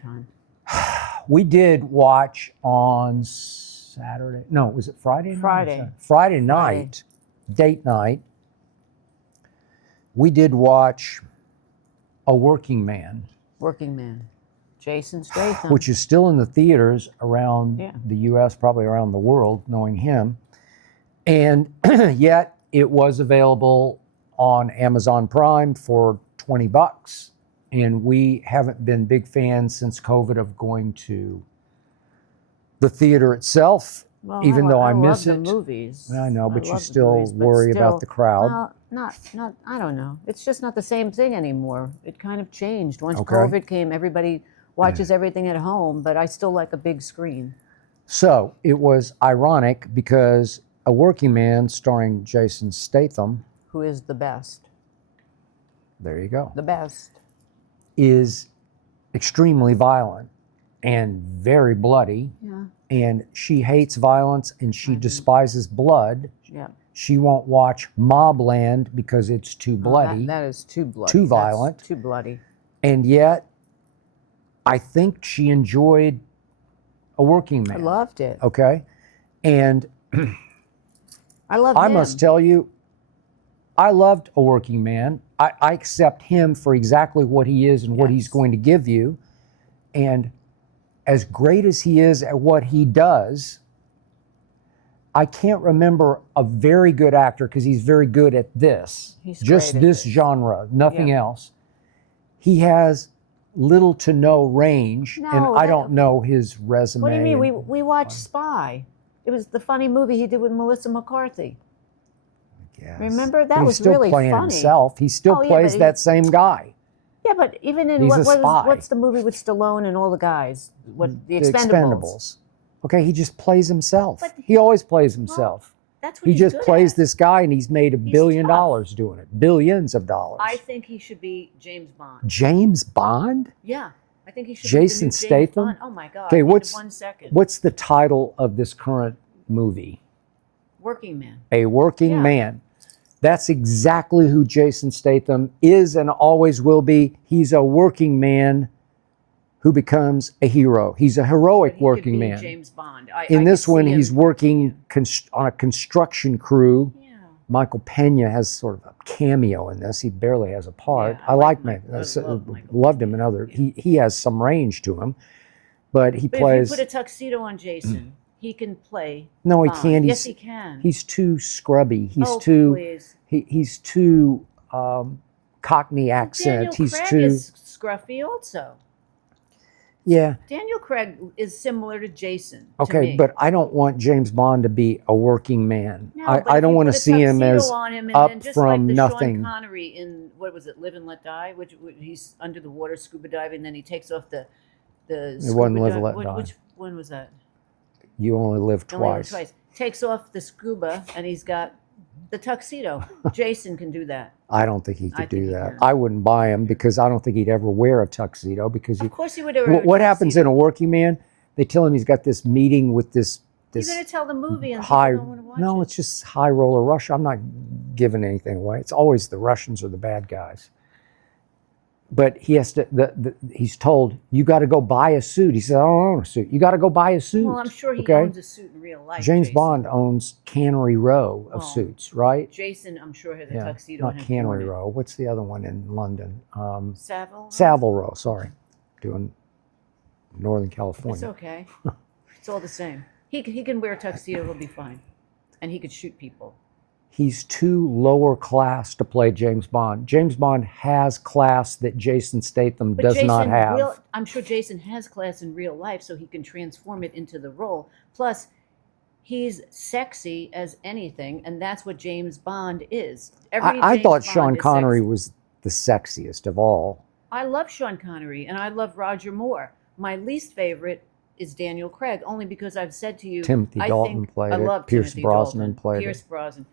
Time. We did watch on Saturday. No, was it Friday? Friday. Friday night, date night. We did watch A Working Man. Working Man. Jason Statham. Which is still in the theaters around the U.S., probably around the world, knowing him. And yet it was available on Amazon Prime for $20. And we haven't been big fans since COVID of going to the theater itself, well, even though I miss love it. the movies. I know, but you love still movies, but worry still, about the crowd. Well, not. I don't know. It's just not the same thing anymore. It kind of changed once Okay. COVID came. Everybody watches everything at home, but I still like a big screen. So it was ironic because A Working Man, starring Jason Statham, who is the best. There you go. The best. Is extremely violent and very bloody. Yeah. And she hates violence and she despises blood. Yeah. She won't watch Mobland because it's too bloody. That is too bloody. Too violent. That's too bloody. And yet, I think she enjoyed A Working Man. I loved it. Okay? And I must tell you, I loved A Working Man. I accept him for exactly what he is and what he's going to give you. And as great as he is at what he does, I can't remember a very good actor, because he's very good at this. He's just this genre, nothing else. He has little to no range, and I don't know his resume. What do you mean? We watched Spy. It was the funny movie he did with Melissa McCarthy. Yes. Remember? That was He's really funny. still playing himself. He still plays that same guy. Yeah, but even in what's the movie with Stallone and all the guys? The Expendables. Okay, he just plays himself. He always plays himself. That's what he just plays this guy, and he's made $1 billion doing it. Billions of dollars. I think he should be James Bond. James Bond? Yeah, I think he should Jason be Statham? James Bond. Oh my God. Okay, one second. What's the title of this current movie? Working Man. A Working Man. That's exactly who Jason Statham is and always will be. He's a working man who becomes a hero. He's a heroic working man. James Bond. In this one, he's working on a construction crew. Yeah. Michael Pena has sort of a cameo in this. He barely has a part. Yeah, I loved him in other. He has some range to him, but he plays. If you put a tuxedo on Jason, he can play. No, he Bond. can't. Yes, he can. He's too scrubby. He's please. He's too Cockney accent. Daniel Craig is scruffy also. Yeah. Daniel Craig is similar to Jason. Okay, to me. but I don't want James Bond to be a working man. No, I don't want to see him as up just from like the nothing. Sean Connery in what was it, Live and Let Die, which he's under the water scuba diving, and then he takes off the. It wasn't Live and Let Die. Which one was that? You only live twice. Only live twice. Takes off the scuba, and he's got the tuxedo. Jason can do that. I don't think he could do that. I wouldn't buy him because I don't think he'd ever wear a tuxedo. Because of course he would wear a tuxedo. What happens in A Working Man? They tell him he's got this meeting with this. You're going to tell the movie and high. people don't want to watch No, it's just high roller Russia. I'm not giving anything away. It's always the Russians are the bad guys. But he has to. He's told, you got to go buy a suit. He says, I don't own a suit. You got to go buy a suit. Well, I'm sure he owns a suit in real life. James Jason. Bond owns Cannery Row of suits, right? Jason, I'm sure, has a tuxedo. Not Cannery Row. What's the other one in London? Savile. Savile Row. Sorry, doing Northern California. It's okay. It's all the same. He can wear a tuxedo. He'll be fine, and he could shoot people. He's too lower class to play James Bond. James Bond has class that Jason Statham does not have. I'm sure Jason has class in real life, so he can transform it into the role. Plus, he's sexy as anything, and that's what James Bond is. I thought Sean Connery was the sexiest of all. I love Sean Connery, and I love Roger Moore. My least favorite is Daniel Craig, only because I've said to you, Timothy Dalton played it. I love Pierce Brosnan played it. Pierce Brosnan.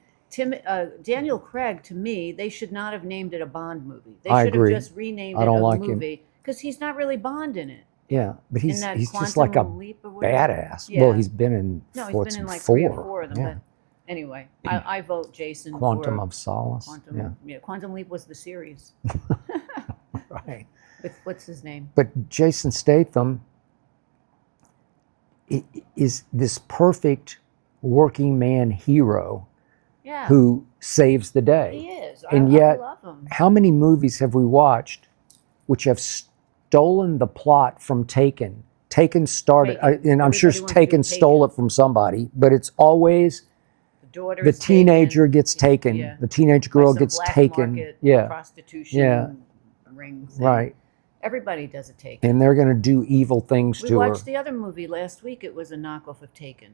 Daniel Craig, to me, they should not have named it a Bond movie. They I should agree. have just renamed it a movie because he's not really Bond in it. Yeah, but he's just like a badass. Yeah. Well, he's been in he's been in like 4. 3 or 4 of them. Yeah. But anyway, I vote Jason. Quantum for of Solace. Quantum Leap was the series. Right. With what's his name? But Jason Statham is this perfect working man hero Yeah. who saves the day. He is. And I yet, love him. how many movies have we watched which have stolen the plot from Taken? Taken started, and I'm sure Everybody wants to do Taken stole it from somebody, but it's always daughter the teenager taken. gets taken. Yeah. The teenage By girl some gets black taken. market Yeah. prostitution ring thing. Right. Everybody does a Taken. And they're going to do evil things We to her. watched the other movie last week. It was a knockoff of Taken.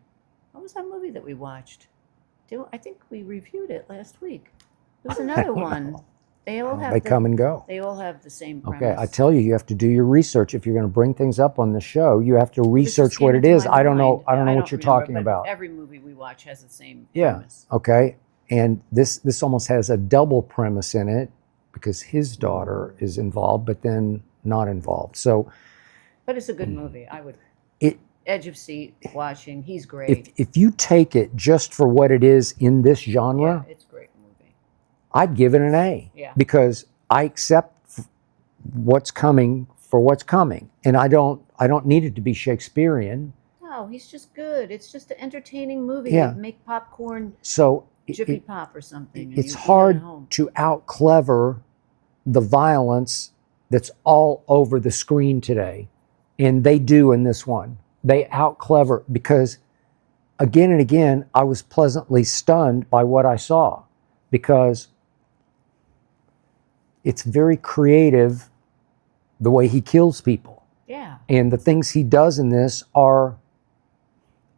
What was that movie that we watched? I think we reviewed it last week. There was another one. know. They all have. They come and go. They all have the same premise. Okay, I tell you, you have to do your research. If you're going to bring things up on the show, you have to research what it is. I don't know. I don't know what you're talking about. Every movie we watch has the same Yeah. premise. Okay. And this almost has a double premise in it because his daughter is involved, but then not involved. So. But it's a good movie. I would. Edge of seat watching. He's great. If you take it just for what it is in this genre, yeah, it's a great movie. I'd give it an A. Yeah. Because I accept what's coming for what's coming, and I don't need it to be Shakespearean. No, he's just good. It's just an entertaining movie. Yeah. Like make popcorn, So Jiffy Pop or something. It's hard to out clever the violence that's all over the screen today, and they do in this one. They out clever because again and again I was pleasantly stunned by what I saw because it's very creative the way he kills people. Yeah. And the things he does in this are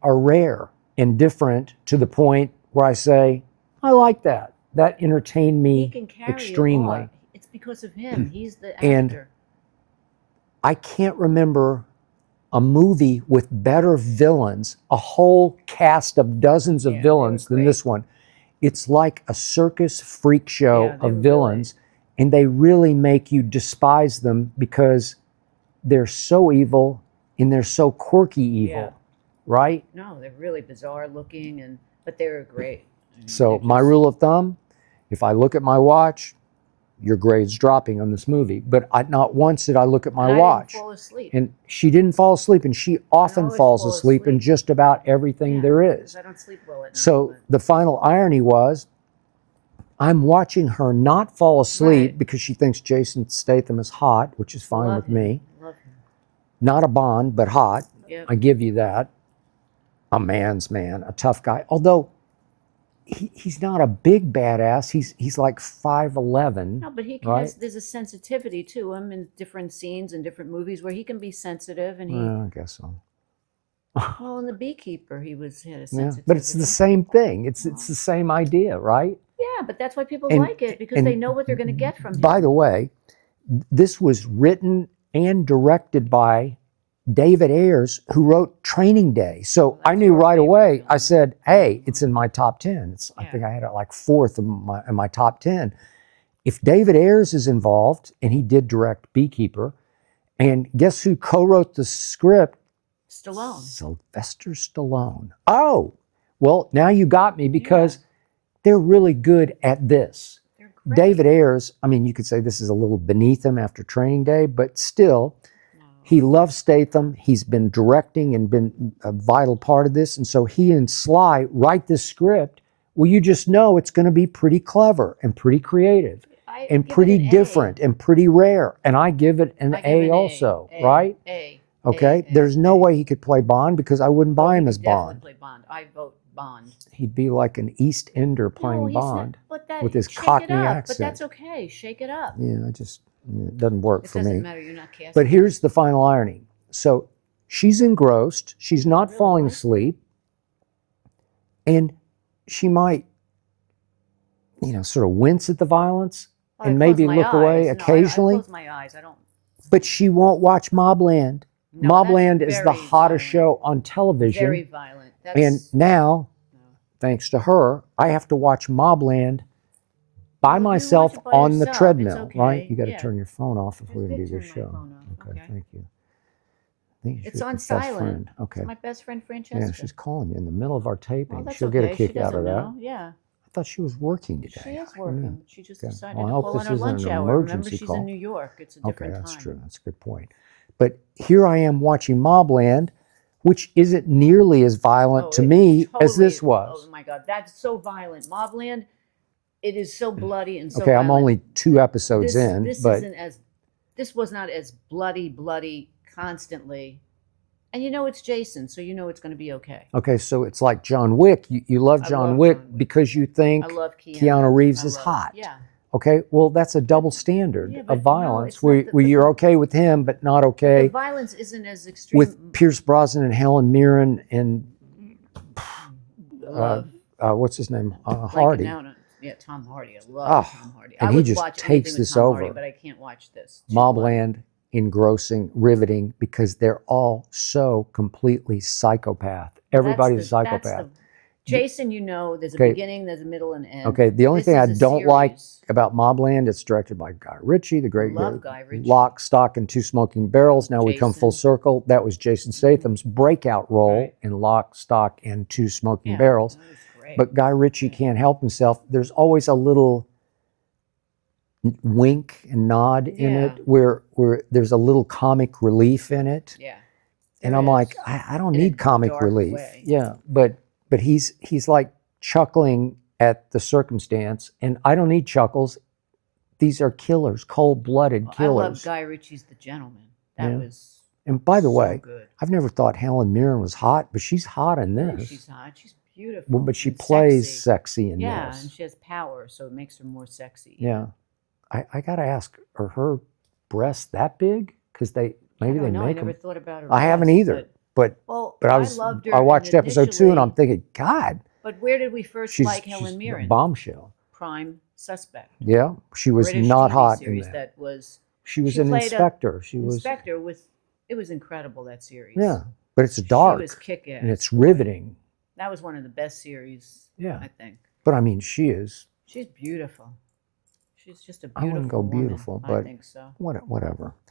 rare and different to the point where I say, I like that. That entertained me he can carry extremely. It's because of him. He's the actor. And I can't remember a movie with better villains, a whole cast of dozens of villains than this one. It's like a circus freak show of villains, and they really make you despise them because they're so evil and they're so quirky evil, right? No, they're really bizarre looking, but they're great. So my rule of thumb, if I look at my watch, your grade's dropping on this movie. But not once did I look at my watch. I didn't fall asleep. And she didn't fall asleep, and she often falls asleep in just about everything there is. I don't sleep well at night. So the final irony was, I'm watching her not fall asleep because she thinks Jason Statham is hot, which is fine with me. Love him. Not a Bond, but hot. Yep. I give you that. A man's man, a tough guy. Although he's not a big badass. He's like 5'11". No, but he can. There's a sensitivity to him in different scenes and different movies where he can be sensitive, and he. I guess so. Well, in The Beekeeper, he had a sensitivity. But it's the same thing. It's the same idea, right? Yeah, but that's why people like it, because they know what they're going to get from him. By the way, this was written and directed by David Ayers, who wrote Training Day. So I knew right away. I said, "Hey, it's in my top 10." I think I had it like fourth in my top 10. If David Ayers is involved, and he did direct Beekeeper, and guess who co-wrote the script? Stallone. Sylvester Stallone. Oh, well, now you got me because they're really good at this. David Ayers, I mean, you could say this is a little beneath him after Training Day, but still, he loves Statham. He's been directing and been a vital part of this. And so he and Sly write this script. Well, you just know it's going to be pretty clever and pretty creative and pretty different and pretty rare. And I give it an A also, right? A. Okay. There's no way he could play Bond because I wouldn't buy him as Bond. Play Bond. I vote Bond. He'd be like an East Ender playing Bond with his Cockney accent. But that's okay. Shake it up. Yeah, it doesn't work for me. It doesn't matter. You're not casting. But here's the final irony. So she's engrossed. She's not falling asleep. And she might, sort of wince at the violence and maybe look away occasionally. I close my eyes. I don't. But she won't watch Mobland. No, Mobland is the hottest show on television. Very violent. And now, thanks to her, I have to watch Mobland by myself on the treadmill, right? You got to turn your phone off if we're going to do this show. Okay, thank you. It's on silent. Okay. It's my best friend Francesca. Yeah, she's calling you in the middle of our taping. Well, She'll get a kick out of that. Yeah. I thought she was working today. She is I don't know. working. She just Okay. decided Well, I to hope call this on her isn't lunch an hour. Remember, emergency she's call. in New York. It's a Okay, different that's time. true. That's a good point. But here I am watching Mobland, which isn't nearly as violent Oh, to it me as totally. this was. Oh my God, that's so violent. Mobland, it is so bloody and so Okay, I'm violent. only 2 episodes in, This but isn't as. This was not as bloody constantly. And you know it's Jason, so you know it's going to be okay. okay, so it's like John Wick. You love I John love Wick John Wick. because you think I love Keanu Reeves I is love- hot. Yeah. Okay, well, that's a double standard Yeah, but of no, violence it's not where, the- where but you're the- okay with him, but not The okay violence isn't as extreme. with Pierce Brosnan and Helen Mirren and Love. what's his name? Blanking Hardy. out on- yeah, Tom Hardy. I love Oh, Tom Hardy. and I he would just watch takes anything with this Tom Hardy, over. but I can't watch this. Too bloody. Mobland, engrossing, riveting, because they're all so completely psychopath. Everybody's a psychopath. Jason, you know, there's a Okay. beginning, there's a middle, and end. Okay, the only This thing I is a don't like series. about Mobland, it's directed by Guy Ritchie, the great Love Guy Ritchie. Lock, Stock, and Two Smoking Barrels. Now we come full Jason. circle. That was Jason Statham's breakout role Right. in Lock, Stock, and Two Smoking Yeah, Barrels. that was great. But Guy Ritchie can't help himself. There's always a little wink and nod in Yeah. it where there's a little comic relief in it. Yeah. And there I'm like, is. I don't In a need comic dark relief. way. Yeah, but he's like chuckling at the circumstance, and I don't need chuckles. These are killers, cold-blooded Well, I killers. love Guy Ritchie's The Gentleman. That Yeah. was And by the so way, good. I've never thought Helen Mirren was hot, but she's hot in Yeah, this. she's hot. She's beautiful. Well, but she and plays sexy. sexy in Yeah, this. and she has power, so it makes her more sexy. Yeah. I gotta ask, are her breasts that big? Because maybe I they don't know. I make never them. thought about her. I haven't breasts, either. But I I loved her. I watched episode 2 and I'm initially, thinking, God, But where did we first she's like Helen a Mirren? bombshell. Prime Suspect. Yeah, she was British not TV hot series in that. that was She was she an played a inspector. She was inspector with. It was incredible, that series. yeah, but it's dark She was kick-ass. and it's riveting. That was one of the best series. Yeah. I think But I mean, she is she's beautiful. She's just a I beautiful wouldn't go woman. beautiful, I but think so. whatever.